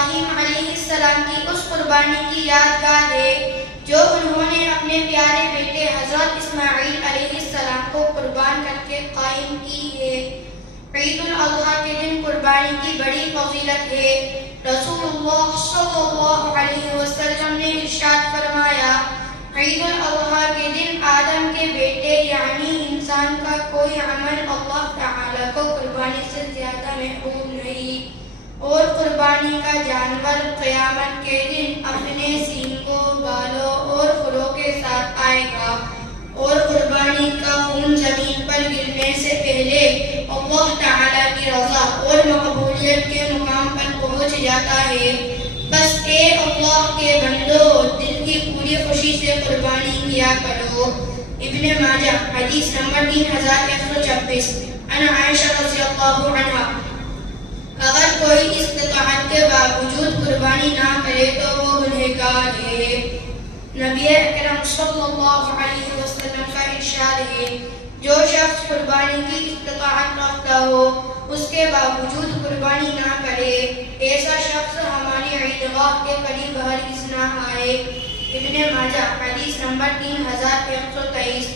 ابراہیم علیہ السلام کی اس قربانی کی یادگار ہے جو انہوں نے اپنے پیارے بیٹے حضرت اسماعیل علیہ السلام کو قربان کر کے قائم کی ہے۔ عید الاضحیٰ کے دن قربانی کی بڑی فضیلت ہے۔ رسول اللہ صلی اللہ علیہ وسلم نے ارشاد فرمایا، عید الاضحیٰ کے دن آدم کے بیٹے یعنی انسان کا کوئی عمل اللہ تعالیٰ کو قربانی سے زیادہ محبوب نہیں، اور قربانی کا جانور قیامت کے دن اپنے سینگوں، بالوں اور کھروں کے ساتھ آئے گا، اور قربانی کا خون زمین پر گرنے سے پہلے اللہ تعالیٰ کی رضا اور مقبولیت کے مقام پر پہنچ جاتا ہے۔ بس اے اللہ کے بندو، دل کی پوری خوشی سے قربانی کیا کرو۔ ابن ماجہ حدیث نمبر 3126۔ عن عائشہ رضی اللہ عنہا، اگر کوئی استطاعت کے باوجود قربانی نہ کرے تو وہ گنہگار ہے۔ نبی اکرم صلی اللہ علیہ وسلم کا ارشاد ہے، جو شخص قربانی کی استطاعت رکھتا ہو اس کے باوجود قربانی نہ کرے، ایسا شخص ہماری عیدگاہ کے قریب ہرگز نہ آئے۔ ابن ماجہ حدیث نمبر 3123۔